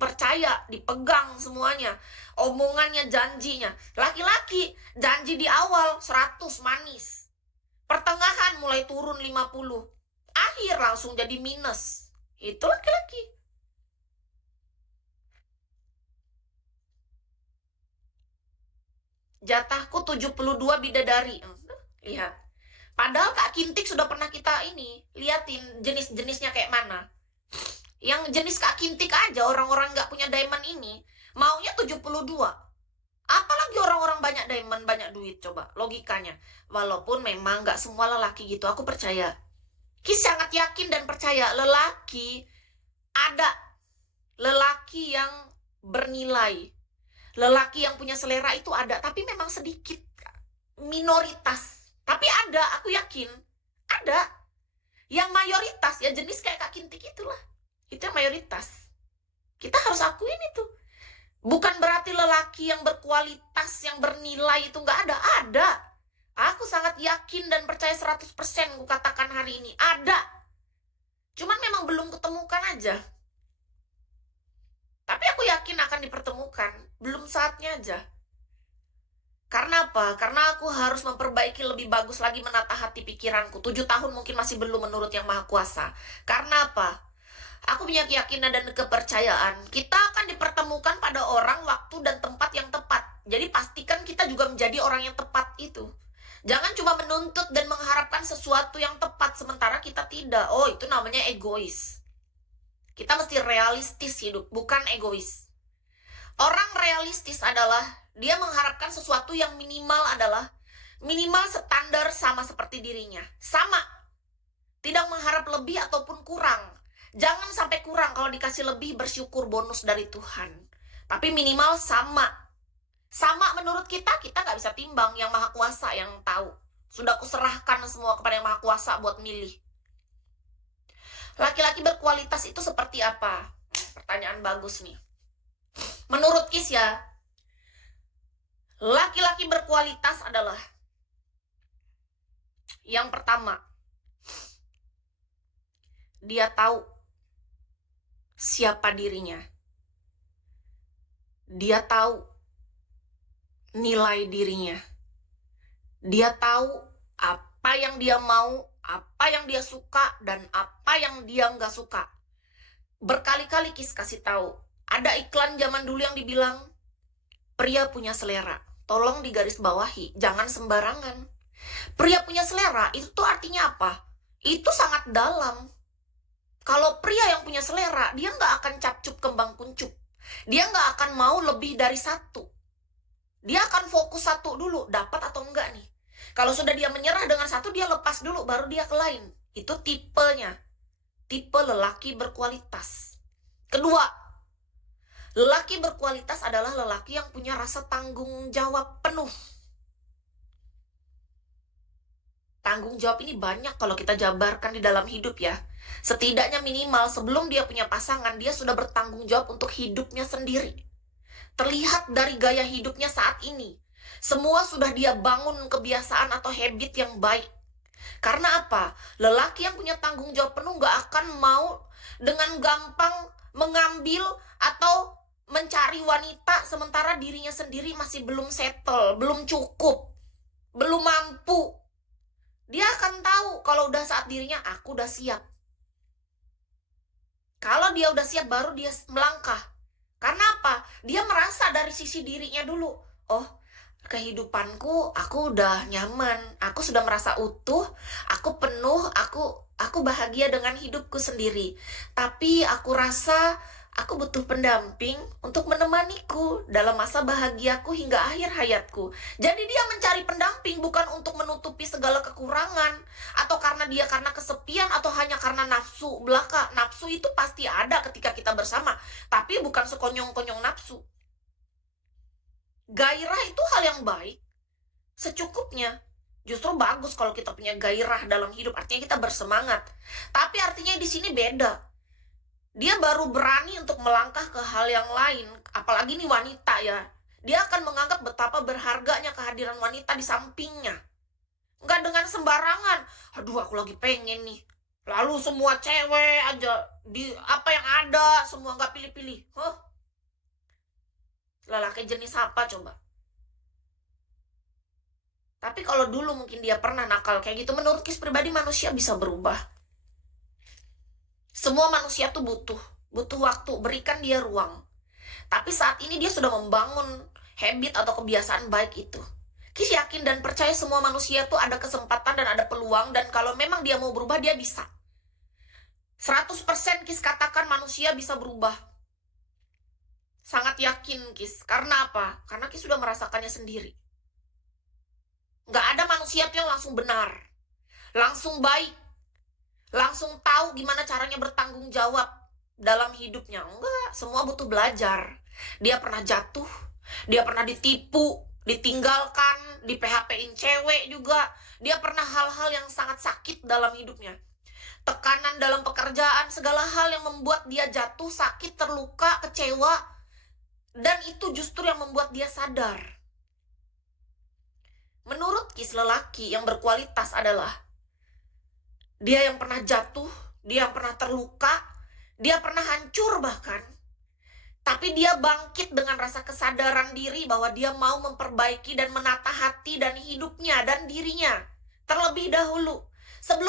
percaya, dipegang semuanya. Omongannya, janjinya. Laki-laki, janji di awal 100 manis. Pertengahan mulai turun 50. Akhir langsung jadi minus. Itu laki-laki. Jatahku 72 bidadari. Lihat. Padahal Kak Kintik sudah pernah kita liatin jenis-jenisnya kayak mana. Yang jenis Kak Kintik aja orang-orang nggak punya diamond ini maunya 72. Apalagi orang-orang banyak diamond, banyak duit, coba logikanya. Walaupun memang nggak semua lelaki gitu, aku percaya. Kis sangat yakin dan percaya lelaki ada lelaki yang bernilai. Lelaki yang punya selera itu ada, tapi memang sedikit, minoritas. Tapi ada, aku yakin. Ada. Yang mayoritas, ya jenis kayak Kak Kintik itulah. Itu yang mayoritas. Kita harus akuin itu. Bukan berarti lelaki yang berkualitas, yang bernilai itu nggak ada. Ada. Aku sangat yakin dan percaya 100% aku katakan hari ini. Ada. Cuman memang belum ketemukan aja. Tapi aku yakin akan dipertemukan. Belum saatnya aja. Karena apa? Karena aku harus memperbaiki lebih bagus lagi menata hati pikiranku. 7 tahun mungkin masih belum menurut Yang Maha Kuasa. Karena apa? Aku punya keyakinan dan kepercayaan. Kita akan dipertemukan pada orang, waktu, dan tempat yang tepat. Jadi pastikan kita juga menjadi orang yang tepat itu. Jangan cuma menuntut dan mengharapkan sesuatu yang tepat sementara kita tidak. Oh, itu namanya egois. Kita mesti realistis hidup, bukan egois. Orang realistis adalah dia mengharapkan sesuatu yang minimal adalah minimal standar sama seperti dirinya. Sama. Tidak mengharap lebih ataupun kurang. Jangan sampai kurang, kalau dikasih lebih bersyukur bonus dari Tuhan. Tapi minimal sama. Sama menurut kita nggak bisa timbang. Yang Maha Kuasa yang tahu. Sudah kuserahkan semua kepada Yang Maha Kuasa buat milih. Laki-laki berkualitas itu seperti apa? Pertanyaan bagus nih. Menurut Kis ya, laki-laki berkualitas adalah yang pertama, dia tahu siapa dirinya. Dia tahu nilai dirinya. Dia tahu apa yang dia mau, apa yang dia suka, dan apa yang dia nggak suka. Berkali-kali Kis kasih tahu. Ada iklan zaman dulu yang dibilang, pria punya selera. Tolong digarisbawahi, jangan sembarangan. Pria punya selera, itu tuh artinya apa? Itu sangat dalam. Kalau pria yang punya selera, dia nggak akan capcup kembang kuncup. Dia nggak akan mau lebih dari satu. Dia akan fokus satu dulu, dapat atau enggak nih. Kalau sudah dia menyerah dengan satu, dia lepas dulu, baru dia ke lain. Itu tipenya. Tipe lelaki berkualitas. Kedua, lelaki berkualitas adalah lelaki yang punya rasa tanggung jawab penuh. Tanggung jawab ini banyak kalau kita jabarkan di dalam hidup ya. Setidaknya minimal sebelum dia punya pasangan, dia sudah bertanggung jawab untuk hidupnya sendiri. Terlihat dari gaya hidupnya saat ini. Semua sudah dia bangun kebiasaan atau habit yang baik. Karena apa? Lelaki yang punya tanggung jawab penuh gak akan mau dengan gampang mengambil atau mencari wanita sementara dirinya sendiri masih belum settle, belum cukup, belum mampu. Dia akan tahu kalau udah saat dirinya, aku udah siap. Kalau dia udah siap, baru dia melangkah. Karena apa? Dia merasa dari sisi dirinya dulu. Oh, kehidupanku, aku udah nyaman. Aku sudah merasa utuh. Aku penuh. Aku bahagia dengan hidupku sendiri. Tapi aku rasa aku butuh pendamping untuk menemaniku dalam masa bahagiaku hingga akhir hayatku. Jadi dia mencari pendamping bukan untuk menutupi segala kekurangan, atau karena kesepian, atau hanya karena nafsu belaka. Nafsu itu pasti ada ketika kita bersama, tapi bukan sekonyong-konyong nafsu. Gairah itu hal yang baik, secukupnya. Justru bagus kalau kita punya gairah dalam hidup, artinya kita bersemangat. Tapi artinya di sini beda. Dia baru berani untuk melangkah ke hal yang lain. Apalagi nih wanita ya. Dia akan menganggap betapa berharganya kehadiran wanita di sampingnya. Nggak dengan sembarangan. Aduh, aku lagi pengen nih. Lalu semua cewek aja, di apa yang ada, semua nggak pilih-pilih. Lelaki jenis apa coba? Tapi kalau dulu mungkin dia pernah nakal kayak gitu, menurut Kis pribadi manusia bisa berubah. Semua manusia tuh butuh waktu, berikan dia ruang. Tapi saat ini dia sudah membangun habit atau kebiasaan baik itu. Kis yakin dan percaya semua manusia tuh ada kesempatan dan ada peluang, dan kalau memang dia mau berubah dia bisa. 100% Kis katakan manusia bisa berubah. Sangat yakin Kis. Karena apa? Karena Kis sudah merasakannya sendiri. Nggak ada manusia tuh yang langsung benar, langsung baik, langsung tahu gimana caranya bertanggung jawab dalam hidupnya. Enggak, semua butuh belajar. Dia pernah jatuh, dia pernah ditipu, ditinggalkan, di PHP-in cewek juga. Dia pernah hal-hal yang sangat sakit dalam hidupnya. Tekanan dalam pekerjaan, segala hal yang membuat dia jatuh, sakit, terluka, kecewa. Dan itu justru yang membuat dia sadar. Menurut Kis, lelaki yang berkualitas adalah dia yang pernah jatuh, dia yang pernah terluka, dia pernah hancur bahkan. Tapi dia bangkit dengan rasa kesadaran diri bahwa dia mau memperbaiki dan menata hati dan hidupnya dan dirinya terlebih dahulu. Sebelum